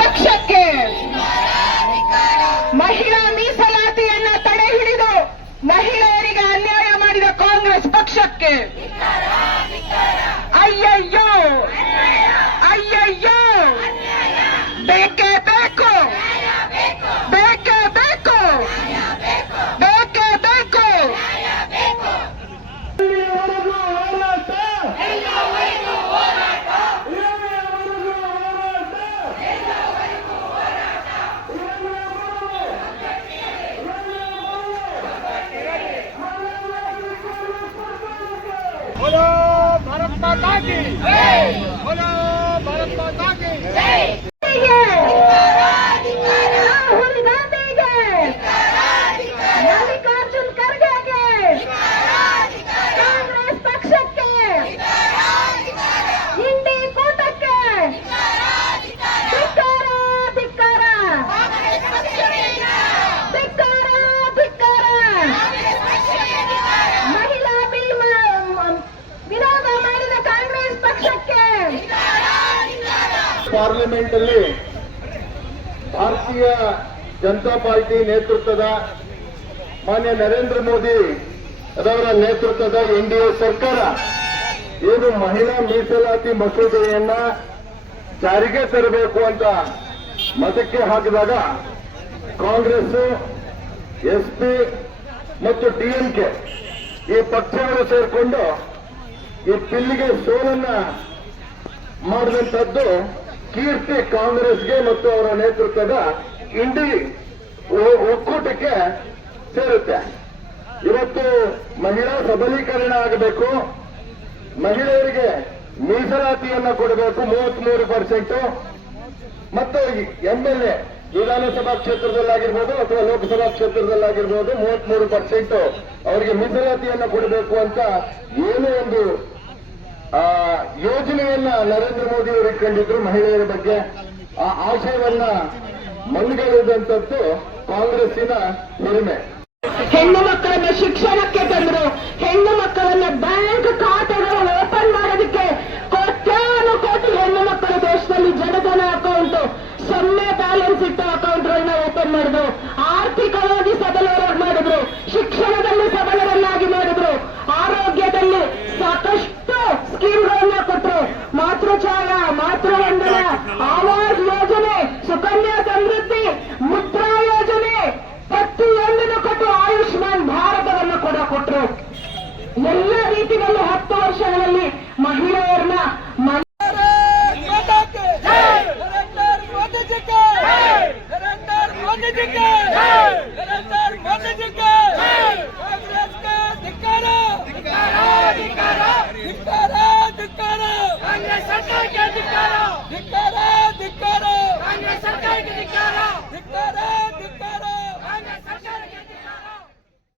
ಪಕ್ಷಕ್ಕೆ, ಮಹಿಳಾ ಮೀಸಲಾತಿಯನ್ನ ತಡೆ ಹಿಡಿದು ಮಹಿಳೆಯರಿಗೆ ಅನ್ಯಾಯ ಮಾಡಿದ ಕಾಂಗ್ರೆಸ್ ಪಕ್ಷಕ್ಕೆ ಅಯ್ಯಯ್ಯೋ ಅಯ್ಯಯ್ಯೋ, ಬೇಕೇ ಬೇಕು, ಬೇಕೇ ಬೇಕು, ಬೇಕೇ ಬೇಕು. बोलो भारत माता की, बोलो भारत माता की। ರಾಹುಲ್ ಗಾಂಧಿಗೆ, ಮಲ್ಲಿಕಾರ್ಜುನ್ ಖರ್ಗೆಗೆ, ಕಾಂಗ್ರೆಸ್ ಪಕ್ಷಕ್ಕೆ, ಇಂಡಿ ಕೂಟಕ್ಕೆ ಧಿಕ್ಕಾರ, ಧಿಕ್ಕಾರ, ಧಿಕ್ಕಾರ, ಧಿಕ್ಕಾರ. ಮಹಿಳಾ ಬಿಲ್ ವಿರೋಧ ಮಾಡಿದ ಕಾಂಗ್ರೆಸ್ ಪಕ್ಷಕ್ಕೆ. ಪಾರ್ಲಿಮೆಂಟ್ ಅಲ್ಲಿ ಭಾರತೀಯ ಜನತಾ ಪಾರ್ಟಿ ನೇತೃತ್ವದ ಮಾನ್ಯ ನರೇಂದ್ರ ಮೋದಿ ಅವರ ನೇತೃತ್ವದ ಎನ್ಡಿಎ ಸರ್ಕಾರ ಏನು ಮಹಿಳಾ ಮೀಸಲಾತಿ ಮಸೂದೆಯನ್ನ ಜಾರಿಗೆ ತರಬೇಕು ಅಂತ ಮತಕ್ಕೆ ಹಾಕಿದಾಗ ಕಾಂಗ್ರೆಸ್, ಎಸ್ಪಿ ಮತ್ತು ಡಿಎಂಕೆ ಈ ಪಕ್ಷಗಳು ಸೇರಿಕೊಂಡು ಈ ಬಿಲ್ಗೆ ಸೋಲನ್ನ ಮಾಡಿದಂಥದ್ದು ಕೀರ್ತಿ ಕಾಂಗ್ರೆಸ್ಗೆ ಮತ್ತು ಅವರ ನೇತೃತ್ವದ ಇಂಡಿ ಒಕ್ಕೂಟಕ್ಕೆ ಸೇರುತ್ತೆ. ಇವತ್ತು ಮಹಿಳಾ ಸಬಲೀಕರಣ ಆಗಬೇಕು, ಮಹಿಳೆಯರಿಗೆ ಮೀಸಲಾತಿಯನ್ನ ಕೊಡಬೇಕು 33%, ಮತ್ತು ಎಂಎಲ್ಎ ವಿಧಾನಸಭಾ ಕ್ಷೇತ್ರದಲ್ಲಾಗಿರ್ಬೋದು ಅಥವಾ ಲೋಕಸಭಾ ಕ್ಷೇತ್ರದಲ್ಲಾಗಿರ್ಬೋದು 33% ಅವರಿಗೆ ಮೀಸಲಾತಿಯನ್ನ ಕೊಡಬೇಕು ಅಂತ ಏನೋ ಒಂದು ಯೋಜನೆಯನ್ನ ನರೇಂದ್ರ ಮೋದಿ ಅವರು ಇಟ್ಕೊಂಡಿದ್ರು ಮಹಿಳೆಯರ ಬಗ್ಗೆ. ಆ ಆಶಯವನ್ನ ಮಣ್ಣುಗಳಿದಂಥದ್ದು ಕಾಂಗ್ರೆಸ್ಸಿನ ಹಿರಿಮೆ. ಹೆಣ್ಣು ಮಕ್ಕಳನ್ನ ಶಿಕ್ಷಣಕ್ಕೆ ತಂದ್ರು, ಹೆಣ್ಣು ಮಕ್ಕಳನ್ನ ಬ್ಯಾಂಕ್ ಖಾತೆಗಳು ಓಪನ್ ಮಾಡೋದಕ್ಕೆ ಕೋಟ್ಯಾನು ಕೋಟಿ ಹೆಣ್ಣು ಮಕ್ಕಳು ದೇಶದಲ್ಲಿ ಜನಧನ ಅಕೌಂಟ್, ಸೊನ್ನೆ ಬ್ಯಾಲೆನ್ಸ್ ಇಟ್ಟ ಅಕೌಂಟ್ಗಳನ್ನ ಓಪನ್ ಮಾಡಿದ್ರು, ಆರ್ಥಿಕವಾಗಿ ಸಬಲರಾಗಿ ಮಾಡಿದ್ರು, ಶಿಕ್ಷಣದಲ್ಲಿ ಸಬಲರನ್ನಾಗಿ ಮಾಡಿದ್ರು, ಆರೋಗ್ಯದಲ್ಲಿ ಸಾಕಷ್ಟು ಸ್ಕೀಮ್ಗಳನ್ನ ಕೊಟ್ಟರು, ಮಾತೃಛಾಯ, ಮಾತೃವಂದನ, ಆವಾಸ್ ಯೋಜನೆ, ಸುಕನ್ಯಾ ಸಮೃದ್ಧಿ, ಮುದ್ರಾ ಯೋಜನೆ, ಪ್ರತಿಯೊಂದನ್ನು ಕೊಟ್ಟು ಆಯುಷ್ಮಾನ್ ಭಾರತವನ್ನು ಕೂಡ ಕೊಟ್ಟರು. ಎಲ್ಲ ರೀತಿಯಲ್ಲೂ 10 ವರ್ಷಗಳಲ್ಲಿ ಮಹಿಳೆಯರನ್ನ कांग्रेस सरकार